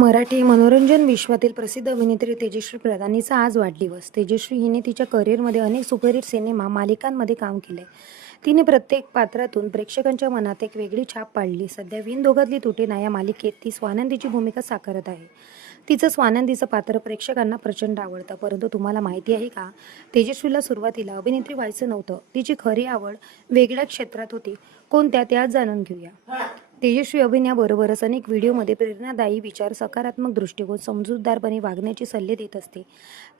मराठी मनोरंजन विश्वातील प्रसिद्ध अभिनेत्री तेजश्री प्रधानीचा आज वाढदिवस. तेजश्री हिने तिच्या करिअरमध्ये अनेक सुपरहिट सिनेमा मालिकांमध्ये काम केले. तिने प्रत्येक पात्रातून प्रेक्षकांच्या मनात एक वेगळी छाप पाडली. सध्या विण दोघातली तुटे ना या मालिकेत ती स्वानंदीची भूमिका साकारत आहे. तिचं स्वानंदीचं पात्र प्रेक्षकांना प्रचंड आवडतं. परंतु तुम्हाला माहिती आहे का, तेजश्रीला सुरुवातीला अभिनेत्री व्हायचं नव्हतं. तिची खरी आवड वेगळ्या क्षेत्रात होती. कोणत्या ते आज जाणून घेऊया. तेजस्वी अभिनयाबरोबरच अनेक व्हिडिओमध्ये प्रेरणादायी विचार, सकारात्मक दृष्टिकोन, समजूतदारपणे वागण्याचे सल्ले देत असते.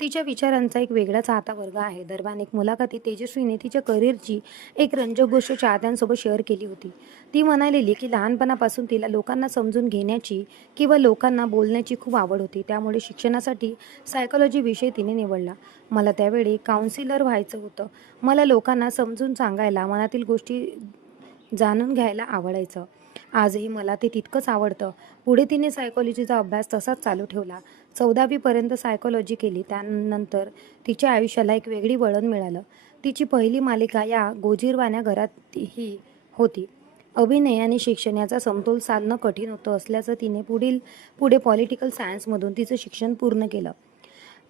तिच्या विचारांचा एक वेगळा चाहता वर्ग आहे. दरम्यान एक मुलाखतीत तेजस्वीने तिच्या करिअरची एक रंजक गोष्ट चाहत्यांसोबत शेअर केली होती. ती म्हणालेली की लहानपणापासून तिला लोकांना समजून घेण्याची किंवा लोकांना बोलण्याची खूप आवड होती. त्यामुळे शिक्षणासाठी सायकॉलॉजी विषय तिने निवडला. मला त्यावेळी काउन्सिलर व्हायचं होतं. मला लोकांना समजून सांगायला, मनातील गोष्टी जाणून घ्यायला आवडायचं. आजही मला ते तितकंच आवडतं. पुढे तिने सायकॉलॉजीचा अभ्यास तसाच चालू ठेवला. 14वी पर्यंत सायकॉलॉजी केली. त्यानंतर तिच्या आयुष्याला एक वेगळी वळण मिळालं. तिची पहिली मालिका या गोजीरवाण्या घरात ही होती. अभिनय आणि शिक्षण याचा समतोल साधणं कठीण होतं असल्याचं तिने पुढे पॉलिटिकल सायन्समधून तिचं शिक्षण पूर्ण केलं.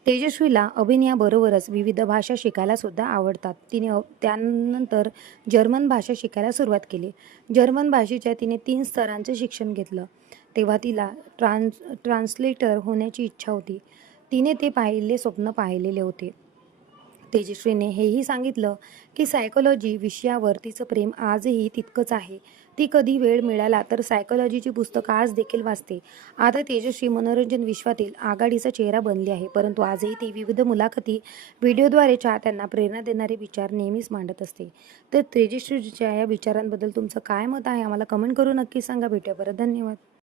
तेजस्वीला अभिनयाबरोबरच विविध भाषा शिकायला सुद्धा आवडतात. तिने त्यानंतर जर्मन भाषा शिकायला सुरुवात केली. जर्मन भाषेच्या तिने 3 स्तरांचं शिक्षण घेतलं. तेव्हा तिला ट्रान्सलेटर होण्याची इच्छा होती. तिने ते स्वप्न पाहिलेले होते. तेजस्वीने हेही सांगितलं की सायकॉलॉजी विषयावर तिचं प्रेम आजही तितकंच आहे. ती कधी वेळ मिळाला तर सायकॉलॉजीची पुस्तकं आज देखील वाचते. आता तेजस्वी मनोरंजन विश्वातील आघाडीचा चेहरा बनली आहे. परंतु आजही ती विविध मुलाखती, व्हिडिओद्वारे चाहत्यांना प्रेरणा देणारे विचार नेहमीच मांडत असते. तर तेजस्वीच्या या विचारांबद्दल तुमचं काय मत आहे, आम्हाला कमेंट करून नक्की सांगा. भेटूया परत. धन्यवाद.